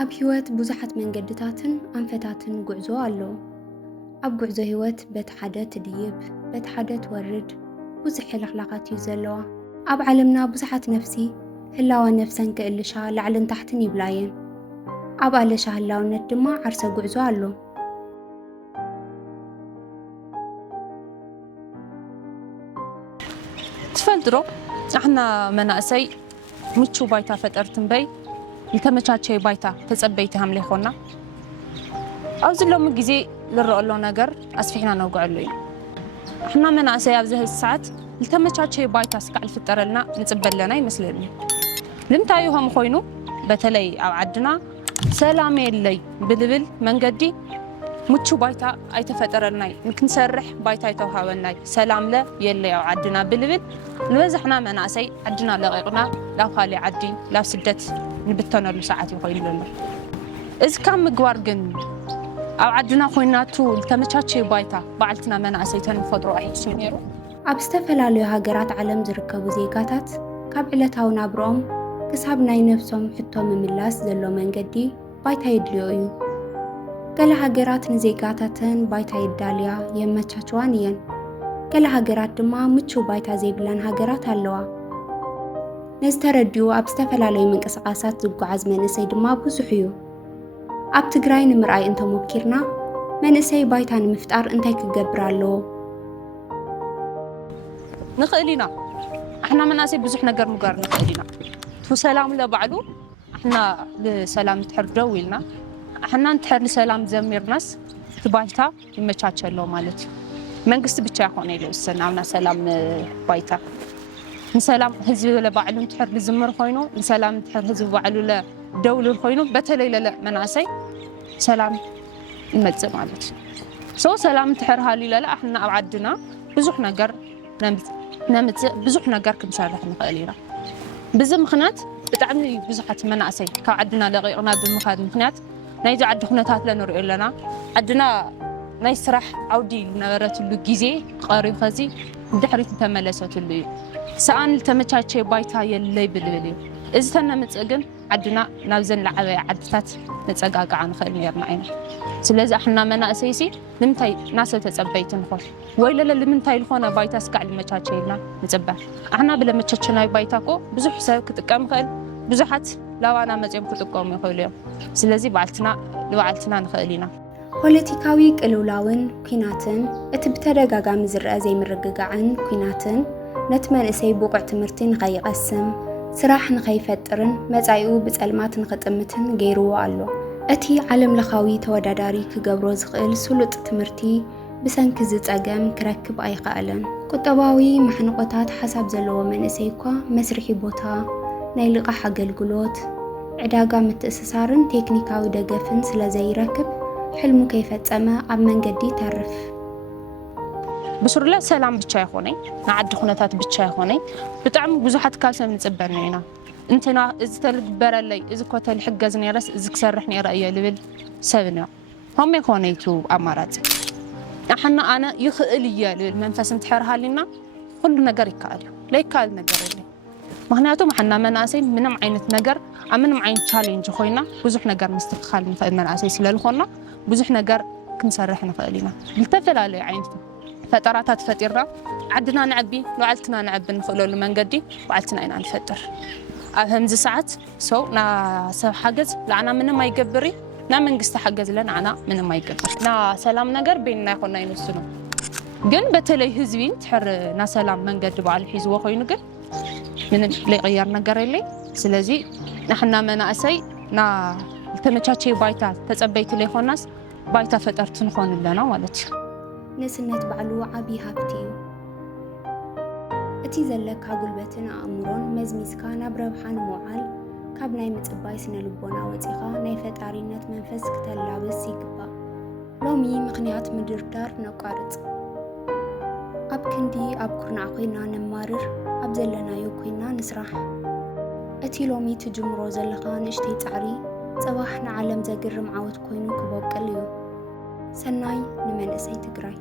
ኣብ ህይወት ብዙሓት መንገድታትን ኣንፈታትን ጉዕዞ ኣለዎ። ኣብ ጉዕዞ ህይወት በቲ ሓደ ትድይብ፣ በቲ ሓደ ትወርድ፣ ብዙሕ ሕልኽላኻት እዩ ዘለዋ። ኣብ ዓለምና ብዙሓት ነፍሲ ህላወ ነፍሰን ክእልሻ ላዕልን ታሕትን ይብላ እየን። ኣብ ኣለሻ ህላውነት ድማ ዓርሰ ጉዕዞ ኣሎ። ትፈልጥሮ ንሕና መናእሰይ ምቹው ባይታ ፈጠርቲ እምበይ ዝተመቻቸየ ባይታ ተጸበይቲ ሃምለ ይኾና ኣብዚ ሎሚ ግዜ ዝረአሎ ነገር ኣስፊሕና ነውግዐሉ እዩ። ንሕና መናእሰይ ኣብዚ ሰዓት ዝተመቻቸየ ባይታ ስካዕ ዝፍጠረልና ንጽበለና ይመስለኒ። ልምንታይ ከም ኮይኑ በተለይ ኣብ ዓድና ሰላም የለይ ብልብል መንገዲ ምቹው ባይታ ኣይተፈጠረልናይ ንክንሰርሕ ባይታ ኣይተውሃበናይ ሰላም ለ የለይ ኣብ ዓድና ብልብል ንበዛሕና መናእሰይ ዓድና ለቂቕና ላብ ካሊእ ዓዲ ላብ ስደት ንብተነሉ ሰዓት ይኾይኑ ዘሎ። እዚ ካብ ምግባር ግን ኣብ ዓድና ኮይናቱ ዝተመቻቸየ ባይታ ባዕልትና መናእሰይ ተንፈጥሮ ኣይሕስብ ነይሩ። ኣብ ዝተፈላለዩ ሃገራት ዓለም ዝርከቡ ዜጋታት ካብ ዕለታዊ ናብሮኦም ክሳብ ናይ ነፍሶም ሕቶ ምምላስ ዘሎ መንገዲ ባይታ የድልዮ እዩ። ገለ ሃገራት ንዜጋታተን ባይታ የዳልያ የመቻችዋን እየን። ገለ ሃገራት ድማ ምቹው ባይታ ዘይብለን ሃገራት ኣለዋ። ነዚ ተረዲኡ ኣብ ዝተፈላለዩ ምንቅስቓሳት ዝጓዓዝ መንእሰይ ድማ ብዙሕ እዩ። ኣብ ትግራይ ንምርኣይ እንተሞኪርና መንእሰይ ባይታ ንምፍጣር እንታይ ክገብር ኣለዎ? ንኽእል ኢና ኣሕና መናእሰይ ብዙሕ ነገር ምግባር ንኽእል ኢና። ሰላም ለባዕሉ ኣሕና ንሰላም ትሕር ደው ኢልና ኣሕና ንትሕር ንሰላም ዘሚርናስ እቲ ባይታ ይመቻቸሎ ማለት እዩ። መንግስቲ ብቻ ይኾነ ኢሉ ዝሰና ኣብና ሰላም ባይታ ንሰላም ህዝቢ ለባዕሉ ንትሕር ዝዝምር ኮይኑ ንሰላም ንትሕር ህዝቢ ባዕሉ ደው ኢሉ ኮይኑ በተለይ ለለ መናእሰይ ሰላም ይመጽእ ማለት እዩ። ሰላም ንትሕር ሃልዩ ለለ ኣሕና ኣብ ዓድና ብዙሕ ነገር ነምጽእ ብዙሕ ነገር ክንሰርሕ ንኽእል ኢና። ብዚ ምኽንያት ብጣዕሚ ብዙሓት መናእሰይ ካብ ዓድና ለቂቕና ብምኻድ ምኽንያት ናይዚ ዓዲ ኩነታት ለንሪኦ ኣለና። ዓድና ናይ ስራሕ ዓውዲ ነበረትሉ ግዜ ቀሪቡ ኸዚ ድሕሪት ተመለሰትሉ እዩ። ሰኣን ዝተመቻቸየ ባይታ የለይ ብልብል እዩ። እዚ ተነምጽእ ግን ዓድና ናብ ዘለዓበየ ዓድታት ነጸጋግዓ ንኽእል ነርና ኢና። ስለዚ ኣሕና መናእሰይሲ ንምንታይ ናሰብ ተጸበይቲ ንኾን ወይ ለለ ንምንታይ ዝኾነ ባይታ ስካዕ ዝመቻቸየልና ንጽበ ኣሕና ብለመቸቸናይ ባይታ ኮ ብዙሕ ሰብ ክጥቀም ክእል ብዙሓት ላባና መጽኦም ክጥቀሙ ይኽእሉ እዮም። ስለዚ ባዕልትና ንኽእል ኢና። ፖለቲካዊ ቅልውላውን ኩናትን እቲ ብተደጋጋሚ ዝርአ ዘይምርግጋዕን ኩናትን ነቲ መንእሰይ ብቑዕ ትምህርቲ ንኸይቐስም ስራሕ ንኸይፈጥርን መጻኢኡ ብጸልማት ንኽጥምትን ገይርዎ ኣሎ። እቲ ዓለም ለኻዊ ተወዳዳሪ ክገብሮ ዝኽእል ስሉጥ ትምህርቲ ብሰንኪ ዝጸገም ክረክብ ኣይከኣለን። ቁጠባዊ ማሕንቆታት ሓሳብ ዘለዎ መንእሰይ እኳ መስርሒ ቦታ፣ ናይ ልቓሕ ኣገልግሎት፣ ዕዳጋ ምትእስሳርን ቴክኒካዊ ደገፍን ስለ ዘይረክብ ሕልሙ ከይፈጸመ ኣብ መንገዲ ተርፍ። ብሱርለ ሰላም ብቻ ይኾነይ ንዓዲ ኩነታት ብቻ ይኾነይ ብጣዕሚ ብዙሓት ካብ ሰብ ንጽበና ኢና። እንትና እዚ ተልግበረለይ እዚ እኮ ተልሕገዝ ነይረስ እዚ ክሰርሕ ነይረ እየ ልብል ሰብ ነው። ከመይ ኮነይቱ ኣማራፂ ኣሕና ኣነ ይኽእል እየ ልብል መንፈስ እንትሕር ሃሊና ኩሉ ነገር ይከኣል ለይከኣል ነገር የለን። ምክንያቱም ኣሕና መናእሰይ ምንም ዓይነት ነገር ኣብ ምንም ዓይነት ቻሌንጅ ኮይና ብዙሕ ነገር ምስትክኻል ንኽእል መናእሰይ ስለዝኾና ብዙሕ ነገር ክንሰርሕ ንኽእል ኢና። ዝተፈላለዩ ዓይነት ፈጠራታት ፈጢርና ዓድና ንዕቢ ባዕልትና ንዕቢ ንኽእለሉ መንገዲ ባዕልትና ኢና ንፈጥር። ኣብ ከምዚ ሰዓት ና ሰብ ሓገዝ ለዓና ምንም ኣይገብር ና መንግስቲ ሓገዝ ለንዓና ምንም ኣይገብር ና ሰላም ነገር ቤንና ይኾና ይመስሉ። ግን በተለይ ህዝቢ ትሕር ና ሰላም መንገዲ ባዕሉ ሒዝዎ ኮይኑ ግን ምንም ለይቕየር ነገር የለይ። ስለዚ ንሕና መናእሰይ ና ዝተመቻቸየ ባይታ ተጸበይቲ ለይኾናስ ባይታ ፈጠርቲ ንኾን ኣለና ማለት እዩ። ንስነት ባዕሉ ዓብዪ ሃብቲ እዩ። እቲ ዘለካ ጉልበትን ኣእምሮን መዝሚዝካ ናብ ረብሓ ንምውዓል ካብ ናይ ምጽባይ ስነ ልቦና ወፂኻ ናይ ፈጣሪነት መንፈስ ክተላብስ ይግባእ። ሎሚ ምኽንያት ምድርዳር ነቋርጽ። ኣብ ክንዲ ኣብ ኩርናዕ ኮይና ነማርር ኣብ ዘለናዮ ኮይና ንስራሕ። እቲ ሎሚ ትጅምሮ ዘለኻ ንእሽተይ ጻዕሪ ጽባሕ ንዓለም ዘግርም ዓወት ኮይኑ ክበቅል እዩ። ሰናይ ንመንእሰይ ትግራይ።